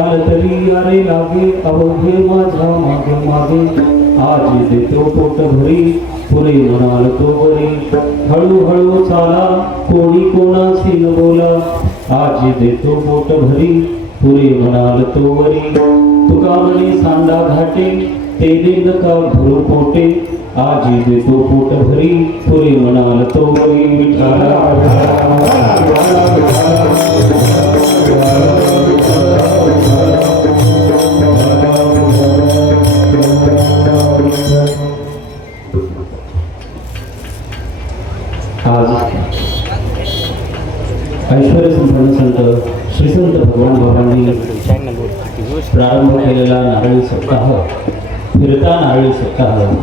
आल तरी अरे लागे अवघे माझ्या मागे मागे आज देतो पोट भरी पुरे म्हणाल तो बरी हळूहळू चाला कोणी कोणाशी न बोला आज देतो पोट भरी पुरे म्हणाल तो बरी तुका म्हणे सांडा घाटे तेने नका भरू पोटे आज देतो पोट भरी पुरे म्हणाल तो बरी विठाला आज ऐश्वर्य संपन्न संत श्री संत भगवान बाबांनी प्रारंभ केलेला नारळी सप्ताह फिरता नारळी सप्ताह